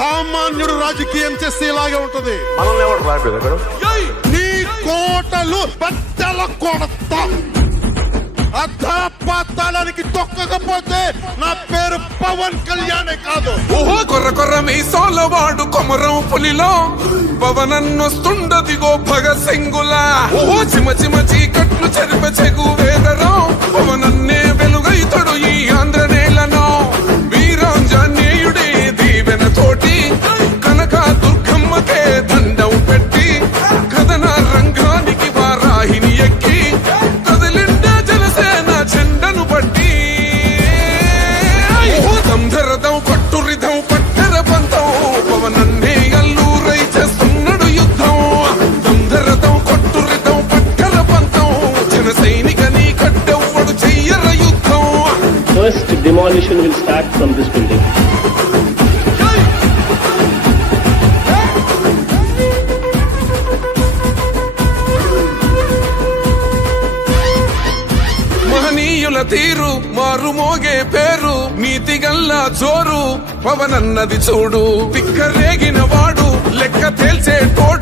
సామాన్యుడు రాజకీయం చేస్తే ఇలాగే ఉంటది. మనల్ని ఎవరు రాయలేదు నీ కోటలు బద్దల కొడతా. అధాపాతాళానికి తొక్కకపోతే నా పేరు పవన్ కళ్యాణే కాదు. ఓహో కొర్ర కొర్ర మీసాల వాడు కొమరం పులిలో పవనన్నొస్తుండదిగో భగత్ సింగులా. ఓహో చిమ చిమ చీకట్లు చెరిప చెగు వేదరో పవనన్నే వెలుగైతడు ఈ ఆంధ్ర నేలను. వీరాంజనేయుడే దీవెన తోటి కనక దుర్గమ్మకే దండం పెట్టి కథన రంగానికి వారాహిని ఎక్కి కదిలిండే జనసేన చెండను బట్టి. దంధరదం కొట్టురిదం పట్టర పంతం పవనన్నే అల్లూరై చేస్తున్నాడు యుద్ధం. దంధరదం కొట్టురిదం పట్టర పంతం జన సైనిక నీ కట్టెవ్వడు చెయ్యర యుద్ధం. First demolition will start from this building. మహనీయుల తీరు మారు మోగే పేరు నీతి గల్లా చోరు పవనన్నది చూడు. పిక్కరేగిన వాడు లెక్క తేల్చే తోడు.